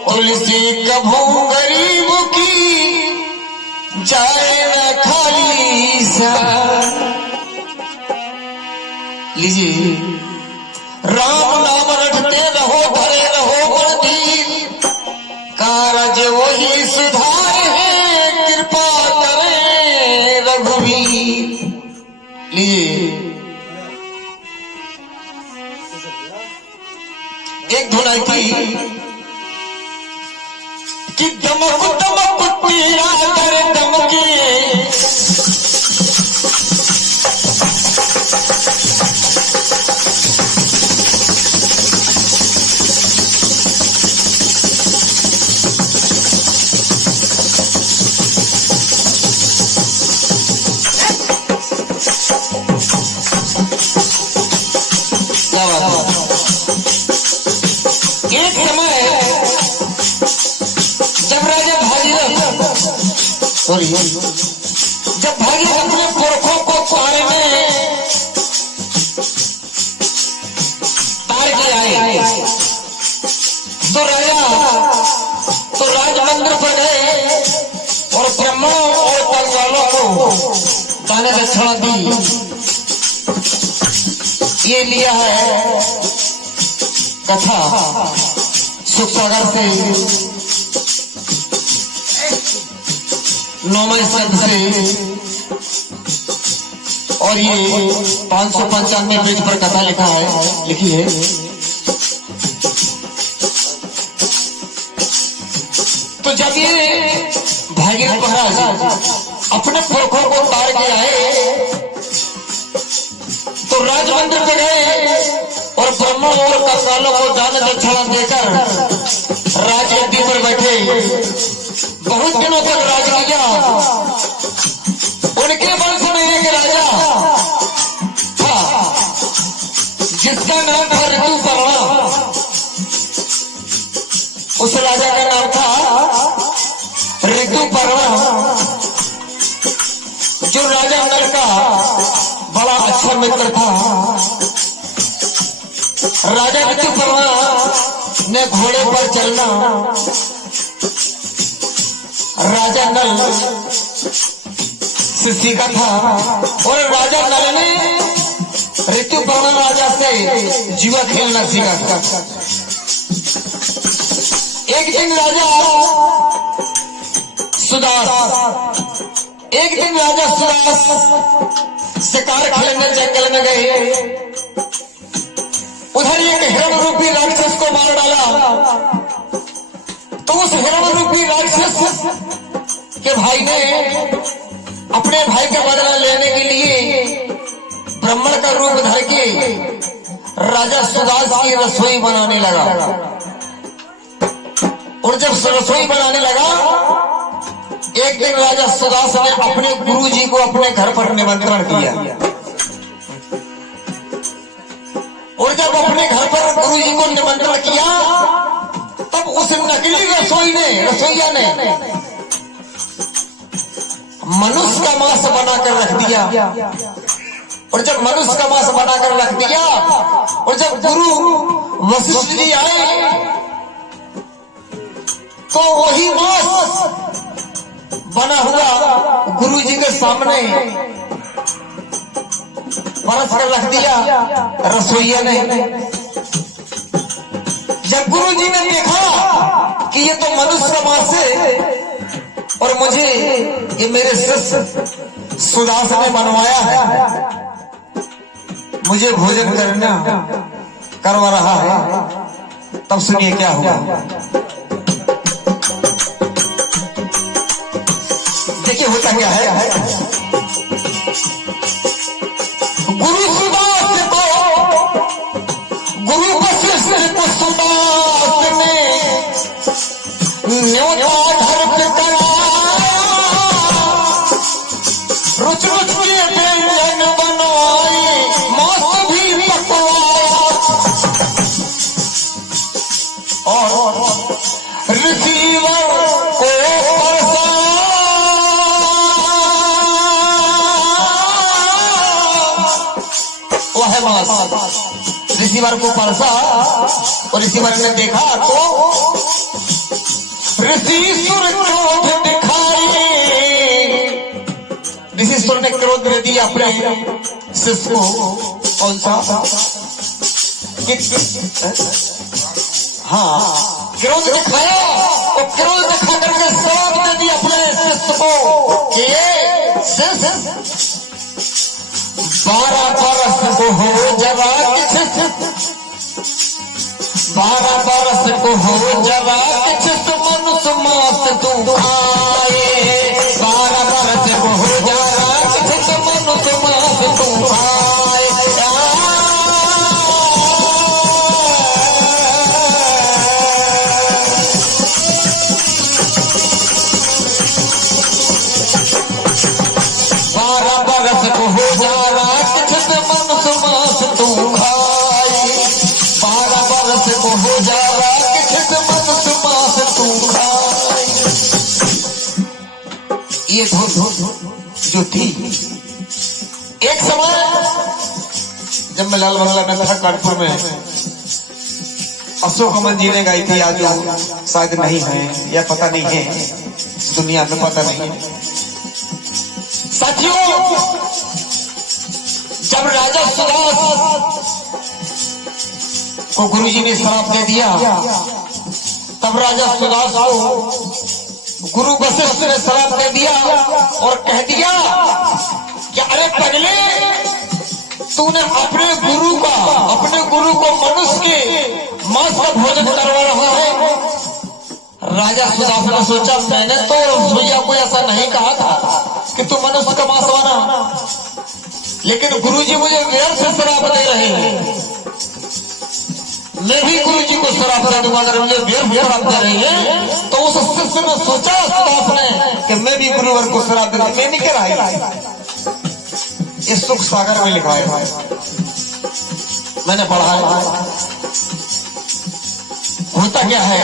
तुलसी कभू गरीब की जाए न खाली सा। लीजिए, राम नाम रटते रहो, धरे रहो मंदिर, कारज वही सुधार है, कृपा करे रघुवीर। लीजिए, एक धुन आई थी कि दमक दमक पीड़ा कर दमके, एक समय जब राजा भागीरथ अपने पुरखों को पारे में तार के आए तो राज मंदिर पर गए और ब्राह्मणों और पंगालों को दाने दक्षिणा दी। ये लिया है कथा सुख सागर से, नौवें शब्द से, और ये 595 पेज पर कथा लिखी है। तो जब ये भागीरथ महाराज अपने पुरखों को तार के आए तो राज मंदिर पे गए और ब्राह्मण और कंगालों को दान दक्षिणा देकर राजगद्दी पर बैठे। बहुत दिनों तक राज किया। उनके वंश में एक राजा था जिसका नाम था ऋतुपर्णा। उस राजा का नाम था ऋतुपर्णा, जो राजा नल का बड़ा अच्छा मित्र था। राजा ऋतुपर्णा ने घोड़े पर चलना राजा नल से सीखा था, और राजा नल ने ऋतुपर्णा राजा से जुआ खेलना सीखा था। एक दिन राजा सुदास शिकार खेलने जंगल में गए। उधर एक हिरण रूपी राक्षस को मार डाला। तो उस हिरण रूपी राक्षस के भाई ने अपने भाई का बदला लेने के लिए ब्राह्मण का रूप धर के राजा सुदास की रसोई बनाने लगा। और जब रसोई बनाने लगा, एक दिन राजा सुदास ने अपने गुरुजी को अपने घर पर निमंत्रण किया। और जब अपने घर पर गुरुजी को निमंत्रण किया, तब उस नकली रसोइया ने मनुष्य का मांस बनाकर रख दिया। और जब मनुष्य का मांस बनाकर रख दिया, और जब गुरु वशिष्ठ जी आए तो वही मांस बना हुआ गुरु जी के सामने परस कर रख दिया रसोइया ने। जब गुरु जी ने देखा कि ये तो मनुष्य का मांस है और मुझे ये मेरे शिष्य सुदास ने बनवाया है, मुझे भोजन करवा रहा है, तब सुनिए क्या हुआ। देखिए होता क्या है। गुरु सुदास को, गुरु वशिष्ठ को सुदास ने न्योता घर पे कराया। रुच रुच के व्यंजन बनाए, मांस भी पकवाया। और रिसीवर को रिसीवर को परसा, और रिसीवर ने देखा तो ऋषिसुर क्रोध दिखाए। ऋषिसुर ने क्रोध दे दिया अपने शिष्य को। कौन सा? हाँ, क्रोध दिखाया और क्रोध दिखा करके श्राप दे दिया अपने शिष्य को कि शिष्य 12 बरस को हो जरा, 12 बरस को हो जरा, मनुष्य मास तू आए। 12 बरस को हो जरा, मनुष्य मास तू आए। हो जावा किस मनुष्य मास तू खाए। ये धुन जो थी एक समय जब मैं लाल बंगला में था कानपुर में, अशोक अमन जी ने गाई थी। आज शायद नहीं है या पता नहीं है, दुनिया में पता नहीं है। साथियों, जब राजा सुदास को गुरुजी ने श्राप दे दिया, तब राजा सुदास को गुरु वशिष्ठ ने श्राप दे दिया और कह दिया कि अरे पगले, तूने अपने गुरु को मनुष्य के मांस का भोजन करवा रहा है। राजा सुदास ने सोचा, मैंने तो भैया को ऐसा नहीं कहा था कि तू मनुष्य का मांस बना, लेकिन गुरुजी मुझे व्यर्थ से श्राप दे रहे हैं। मैं भी गुरु जी को श्राप दे दूंगा अगर मुझे व्यर्थ श्राप दे रही है। तो उस शिष्य ने सोचा सुदास ने कि मैं भी गुरुवर को श्राप दूंगा। मैं नहीं कह रहा, ये सुख सागर में लिखा है, मैंने पढ़ा है। होता क्या है,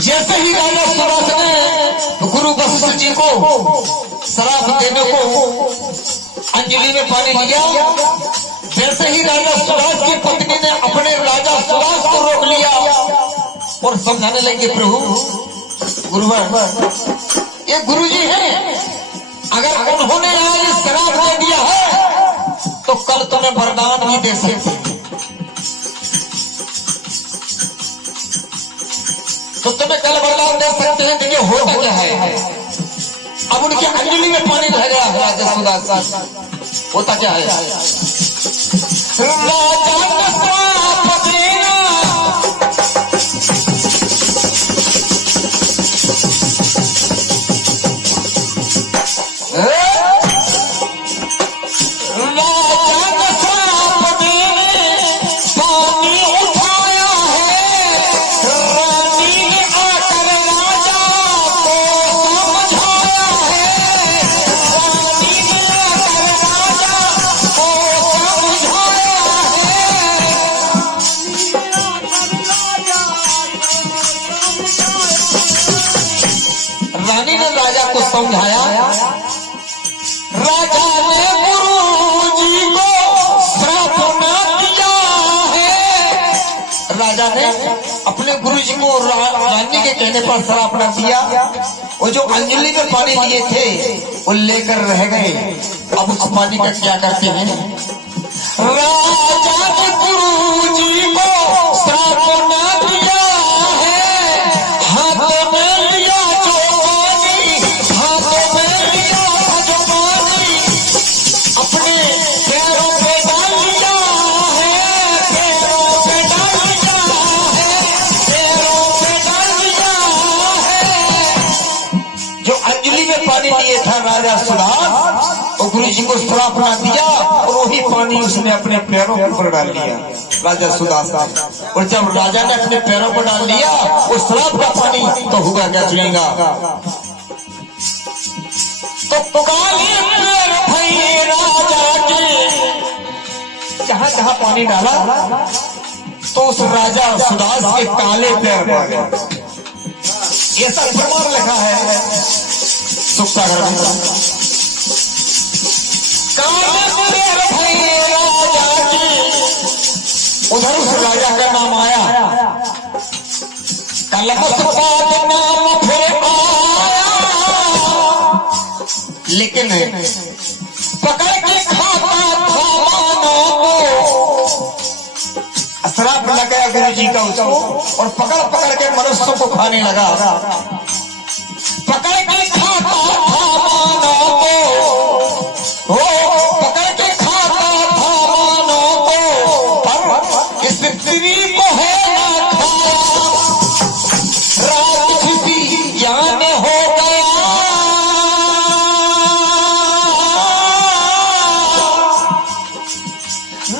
जैसे ही राजा सुदास ने गुरु वशिष्ठ जी को श्राप देने को अंजलि में पानी लिया, जैसे ही राजा सुदास की पत्नी ने अपने राजा सुदास को रोक लिया और समझाने लगे, प्रभु गुरुवर ये गुरुजी हैं, अगर उन्होंने आज श्राप दे दिया है तो कल तुम्हें वरदान भी दे सकते, तो तुम्हें कल वरदान दे सकते हैं। देखिए होता क्या है, अब उनकी अंजलि में पानी रह गया है राजा सुदास। होता क्या है, राजा का श्राप देना, राजा का श्राप देने पानी उठाया है। रानी ने आकर राजा को समझाया है। रानी ने आकर राजा को रानी ने राजा को समझाया। राजा ने गुरुजी को श्राप न दिया है। राजा ने अपने गुरुजी को रानी के कहने पर श्राप न दिया। वो जो अंजलि में पानी लिए थे वो लेकर रह गए। अब उस पानी का क्या करते हैं, राजा ने गुरुजी को श्राप न दिया है। हाथों में लिया जो पानी, हाथों में लिया जो पानी, अपने पैरों पे डाल लिया है। पैरों पे डाल लिया है, पैरों पे डाल लिया है। जो अंजलि में पानी लिए था राजा सुदास, और गुरुजी को श्राप ना दिया और वही पानी उसने अपने पैरों के ऊपर डाल लिया राजा सुदास। और जब राजा ने अपने पैरों पर डाल लिया वो श्राप का पानी, तो होगा क्या सुनेगा, तो काले पैर भये राजा के। जहां जहां पानी डाला तो उस राजा सुदास के काले पैर पड़ गए। ऐसा प्रमाण लिखा है सुख सागर में। काले पैर भये राजा के। उधर उस राजा का नाम आया कलमस बाद नाम फिर आया, लेकिन पकड़ के खाता था मानों को। श्राप लगाया गुरु जी का उसको और पकड़ पकड़ के मनुष्यों को खाने लगा। पकड़ के खाता था मानों को, हो पकड़ के खाता था मानों को, पर इस स्त्री को है ना खाया, राक्षसी ज्ञान हो गया।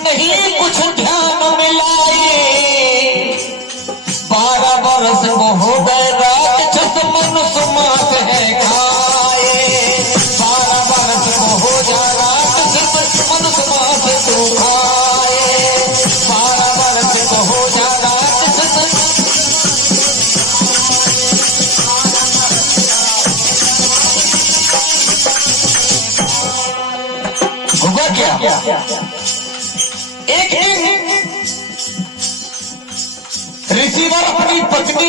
नहीं कुछ ध्यान मिलाए, 12 बरस को हो गए राक्षस मनुष्य मात है खाए। 12 बरस को हो जा राक्षस मनुष्य मात तो खाए। 12 बरस को हो जा राक्षस। हुआ क्या? एक दिन रिसीवर अपनी पत्नी